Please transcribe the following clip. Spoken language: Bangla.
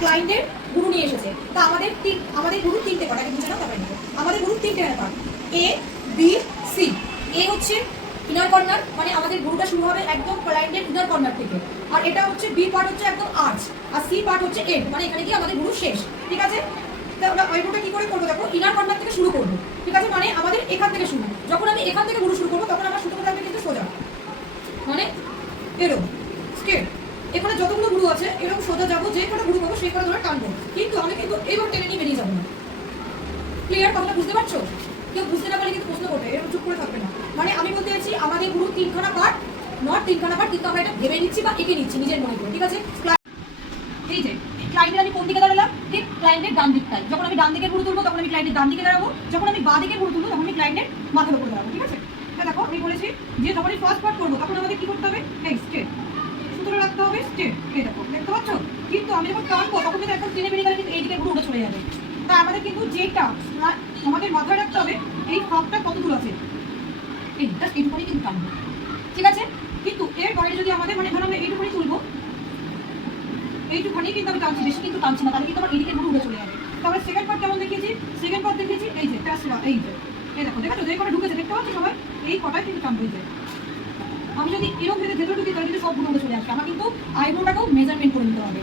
ক্লায়েন্টের গুরু নিয়ে এসেছে। তা আমাদের গুরুর তিনটে পার্ট, আগে বুঝে নাও তারপরে নিবো। আমাদের গুরুর তিনটে পার্ট, এ বি সি। এ হচ্ছে ইনার কর্নার, মানে আমাদের গুরুটা শুরু হবে একদম ক্লায়েন্টের ইনার কর্নার থেকে, আর এটা হচ্ছে বি পার্ট হচ্ছে একদম আর্চ, আর সি পার্ট হচ্ছে এন্ড, মানে এখানে গিয়ে আমাদের গুরু শেষ। ঠিক আছে, আমরা ওইটা কি করে করবো দেখো, ইনার কর্নার থেকে শুরু করবো। ঠিক আছে, মানে আমাদের এখান থেকে শুরু। যখন আমি এখান থেকে গুরু শুরু করবো তখন আমার সুতো থাকবে কিন্তু সোজা, মানে এরকম স্ট্রেট। এখানে যতগুলো গুরু আছে এরকম সোজা যাবো, যে কটা গুরু পাবো সেই কটা ধরে টানবো, কিন্তু আমি কিন্তু এইবার টেনে নিয়ে বেরিয়ে যাবো না। ক্লিয়ার? কথাটা বুঝতে পারছো? কেউ বুঝতে না পারলে কিন্তু প্রশ্ন করবে, এরকম চুপ করে থাকবে না। মানে আমি বলতে চাইছি আমাদের গুরু তিনখানা পার্ট, নট তিনখানা পার্ট, কিন্তু আমরা এটা ভেবে নিচ্ছি বা এঁকে নিচ্ছি নিজের মনে করে। ঠিক আছে, এই যে ক্লায়েন্টের আমি কোন দিকে দাঁড়ালাম, ঠিক ক্লায়েন্টের ডান দিকটাই। যখন আমি ডান দিকে গুরু তুলবো তখন আমি ক্লায়েন্টের ডান দিকে দাঁড়াবো, যখন আমি বাঁ দিকে গুরু তুলবো তখন আমি ক্লায়েন্টের মাথার উপরে দাঁড়াবো। ঠিক আছে, দেখো আমি বলেছি যে যখন আমি ফার্স্ট পার্ট করবো তখন আমাদের কি করতে হবে, এই স্ট্রেট সুতরাং রাখতে হবে, স্ট্রেট। এই দেখো, দেখতে পাচ্ছ? কিন্তু আমি যখন টানবো তখন কিন্তু একদম টেনে বেরিয়ে গেলে কিন্তু এই দিকে গুরু উঠে চলে যাবে। তাই আমাদের কিন্তু যেটা আমাদের মাথায় রাখতে হবে, এই ফাঁকটা কত দূর আছে, এই জাস্ট এইটুকুনি কিন্তু টানবো। ঠিক আছে, কিন্তু এর বাইরে যদি আমাদের, মানে ধরো আমরা এইটুকুনি তুলবো, এইটুখানি কিন্তু আমি টানছি, বেশি কিন্তু টানছি না, তাহলে কিন্তু আমার এদিকে গুরু উঠে চলে যাবে। তারপরে সেকেন্ড পার্ট কেমন দেখিয়েছি, সেকেন্ড পার্ট দেখিয়েছি এই যে টাসলা, এই যে এই দেখো, দেখো যে কটা ঢুকেছে দেখতে পাচ্ছি সবাই, এই কটাই কিন্তু টানবো। এই যে আমি যদি এরকম ভেতরে ঢুকি তাহলে কিন্তু সব গুরু উঠে চলে আসবে। আমার কিন্তু আইব্রোটাকেও মেজারমেন্ট করে নিতে হবে।